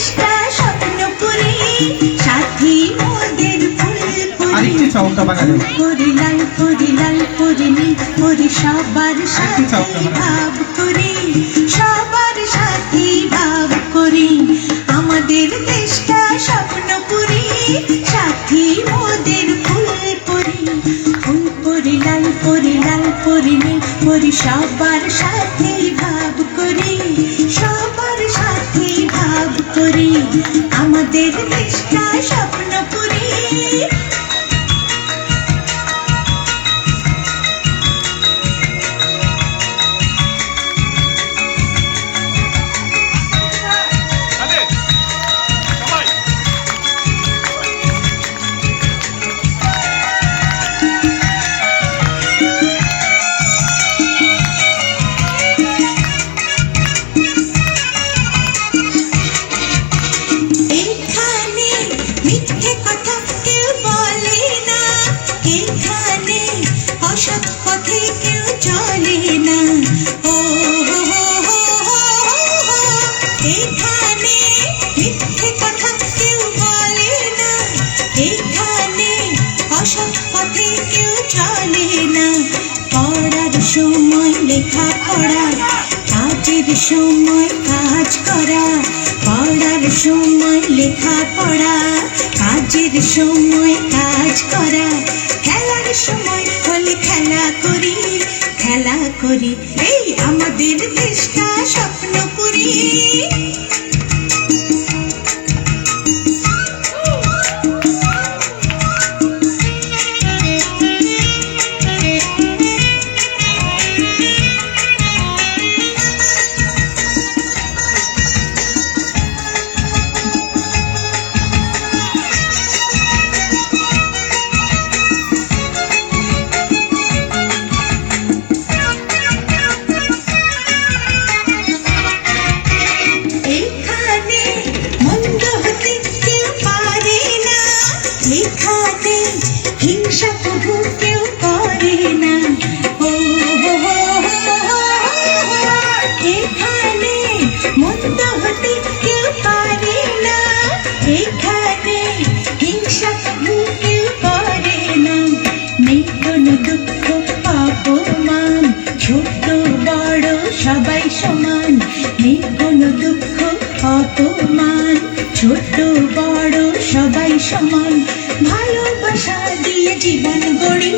দেশটা স্বপ্নপুরী, সাথী মোদের ফুলপুরি। করি লাল করি লাল করি নীল করি সবার সাথে ভাব করি, সবার সাথে ভাব করি। আমাদের দেশটা স্বপ্নপুরী, সাথী মোদের ফুলপুরি। ফুলপুরি লাল করি লাল করি নীল করি সবার সাথে ভাব করি, সবার সাথে ভাব করি। আমাদের দেশটা স্বপ্নপুরী। মিথ্যে কথা কেউ বলে না, এখানে অসৎ পথে কেউ চলে না। ও এখানে মিথ্যে কথা কেউ বলে না, এখানে অসৎ পথে কেউ চলে না। পড়ার সময় লেখা পড়া, কাজের সময় কাজ করা। পড়ার সময় লেখা পড়া, কাজের সময় কাজ করা। খেলার সময় হলে খেলা করি, খেলা করি। এই আমাদের দেশটা স্বপ্নপুরী। এখানে হিংসা প্রভু কেউ করে না। এখানে মন্দ হতে কেউ পারে না, এখানে হিংসা প্রভু কেউ করে না। নেই কোনো দুঃখ অপমান, ছোট বড় সবাই সমান। নেই কোনো দুঃখ অপমান, ছোট বড় সবাই সমান। ভালোবাসা দিয়ে জীবন গড়ি,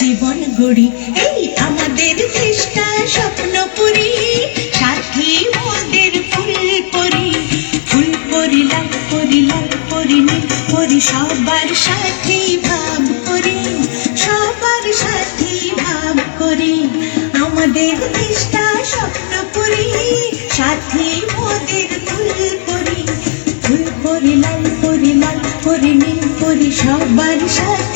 জীবন গড়ি। এই আমাদের দেশটা স্বপ্নপুরী, সাথী মোদের ফুলপুরি। ফুলপুরি লাল করি লাল করি নীল করি সবার সাথে ভাব করি, সবার সাথে ভাব করি। আমাদের দেশটা স্বপ্নপুরী, সাথী মোদের ফুলপুরি। ফুলপুরি লাল করি লাল করি নীল করি সবার সাথে